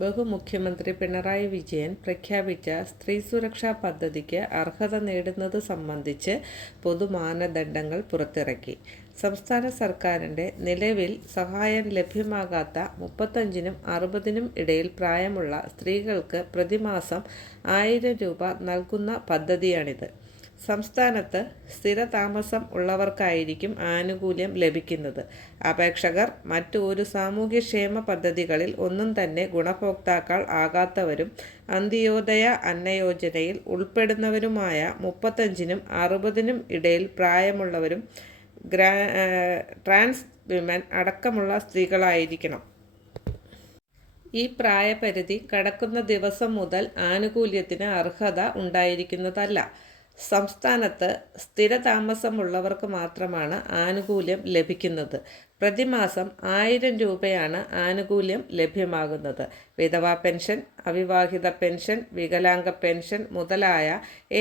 ബഹുമുഖ്യമന്ത്രി പിണറായി വിജയൻ പ്രഖ്യാപിച്ച സ്ത്രീ സുരക്ഷാ പദ്ധതിക്ക് അർഹത നേടുന്നത് സംബന്ധിച്ച് പൊതുമാനദണ്ഡങ്ങൾ പുറത്തിറക്കി. സംസ്ഥാന സർക്കാരിന്റെ നിലവിൽ സഹായം ലഭ്യമാകാത്ത മുപ്പത്തഞ്ചിനും അറുപതിനും ഇടയിൽ പ്രായമുള്ള സ്ത്രീകൾക്ക് പ്രതിമാസം ആയിരം രൂപ നൽകുന്ന പദ്ധതിയാണിത്. സംസ്ഥാനത്ത് സ്ഥിരതാമസം ഉള്ളവർക്കായിരിക്കും ആനുകൂല്യം ലഭിക്കുന്നത്. അപേക്ഷകർ മറ്റു ഒരു സാമൂഹ്യക്ഷേമ പദ്ധതികളിൽ ഒന്നും തന്നെ ഗുണഭോക്താക്കൾ ആകാത്തവരും അന്ത്യോദയ അന്നയോജനയിൽ ഉൾപ്പെടുന്നവരുമായ മുപ്പത്തഞ്ചിനും അറുപതിനും ഇടയിൽ പ്രായമുള്ളവരും ഗ്രാ ട്രാൻസ് വിമൻ അടക്കമുള്ള സ്ത്രീകളായിരിക്കണം. ഈ പ്രായപരിധി കടക്കുന്ന ദിവസം മുതൽ ആനുകൂല്യത്തിന് അർഹത ഉണ്ടായിരിക്കുന്നതല്ല. സംസ്ഥാനത്ത് സ്ഥിരതാമസമുള്ളവർക്ക് മാത്രമാണ് ആനുകൂല്യം ലഭിക്കുന്നത്. പ്രതിമാസം ആയിരം രൂപയാണ് ആനുകൂല്യം ലഭ്യമാകുന്നത്. വിധവാ പെൻഷൻ അവിവാഹിത പെൻഷൻ വികലാംഗ പെൻഷൻ മുതലായ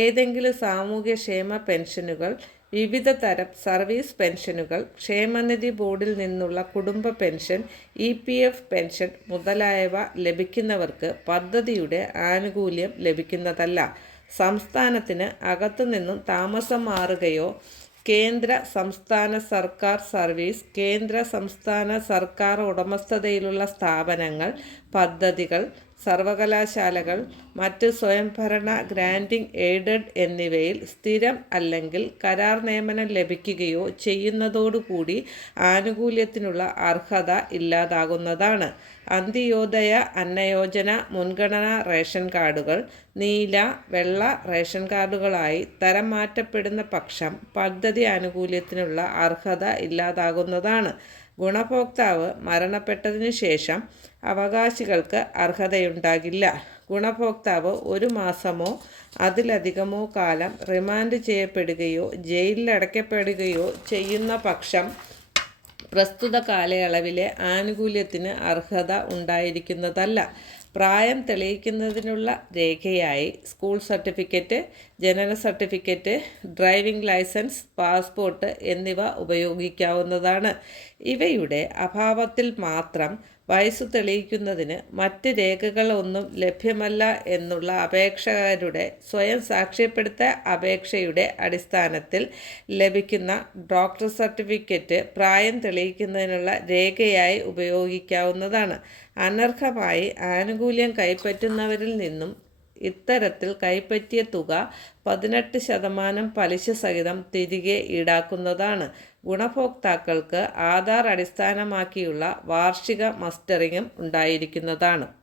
ഏതെങ്കിലും സാമൂഹ്യ ക്ഷേമ പെൻഷനുകൾ വിവിധ തരം സർവീസ് പെൻഷനുകൾ ക്ഷേമനിധി ബോർഡിൽ നിന്നുള്ള കുടുംബ pension E P F pension മുതലായവ ലഭിക്കുന്നവർക്ക് പദ്ധതിയുടെ ആനുകൂല്യം ലഭിക്കുന്നതല്ല. സംസ്ഥാനത്തിന് അകത്തുനിന്നും താമസം മാറുകയോ കേന്ദ്ര സംസ്ഥാന സർക്കാർ സർവീസ് കേന്ദ്ര സംസ്ഥാന സർക്കാർ ഉടമസ്ഥതയിലുള്ള സ്ഥാപനങ്ങൾ പദ്ധതികൾ സർവകലാശാലകൾ മറ്റ് സ്വയംഭരണ ഗ്രാൻഡിംഗ് എയ്ഡഡ് എന്നിവയിൽ സ്ഥിരം അല്ലെങ്കിൽ കരാർ നിയമനം ലഭിക്കുകയോ ചെയ്യുന്നതോടുകൂടി ആനുകൂല്യത്തിനുള്ള അർഹത ഇല്ലാതാകുന്നതാണ്. അന്ത്യോദയ അന്നയോജന മുൻഗണന റേഷൻ കാർഡുകൾ നീല വെള്ള റേഷൻ കാർഡുകളായി തരം മാറ്റപ്പെടുന്ന പക്ഷം പദ്ധതി ആനുകൂല്യത്തിനുള്ള അർഹത ഇല്ലാതാകുന്നതാണ്. ഗുണഭോക്താവ് മരണപ്പെട്ടതിനു ശേഷം അവകാശികൾക്ക് അർഹതയുണ്ടാകില്ല. ഗുണഭോക്താവ് ഒരു മാസമോ അതിലധികമോ കാലം റിമാൻഡ് ചെയ്യപ്പെടുകയോ ജയിലിലടയ്ക്കപ്പെടുകയോ ചെയ്യുന്ന പക്ഷം പ്രസ്തുത കാലയളവിലെ ആനുകൂല്യത്തിന് അർഹത ഉണ്ടായിരിക്കുന്നതല്ല. പ്രായം തെളിയിക്കുന്നതിനുള്ള രേഖയായി സ്കൂൾ സർട്ടിഫിക്കറ്റ് ജനന സർട്ടിഫിക്കറ്റ് ഡ്രൈവിംഗ് ലൈസൻസ് പാസ്പോർട്ട് എന്നിവ ഉപയോഗിക്കാവുന്നതാണ്. ഇവയുടെ അഭാവത്തിൽ മാത്രം വയസ്സ് തെളിയിക്കുന്നതിന് മറ്റ് രേഖകളൊന്നും ലഭ്യമല്ല എന്നുള്ള അപേക്ഷകരുടെ സ്വയം സാക്ഷ്യപ്പെടുത്ത അപേക്ഷയുടെ അടിസ്ഥാനത്തിൽ ലഭിക്കുന്ന ഡോക്ടർ സർട്ടിഫിക്കറ്റ് പ്രായം തെളിയിക്കുന്നതിനുള്ള രേഖയായി ഉപയോഗിക്കാവുന്നതാണ്. അനർഹമായി ആനുകൂല്യം കൈപ്പറ്റുന്നവരിൽ നിന്നും ഇത്തരത്തിൽ കൈപ്പറ്റിയ തുക പതിനെട്ട് ശതമാനം പലിശ സഹിതം തിരികെ ഈടാക്കുന്നതാണ്. ഗുണഭോക്താക്കൾക്ക് ആധാർ അടിസ്ഥാനമാക്കിയുള്ള വാർഷിക മസ്റ്ററിങ്ങും ഉണ്ടായിരിക്കുന്നതാണ്.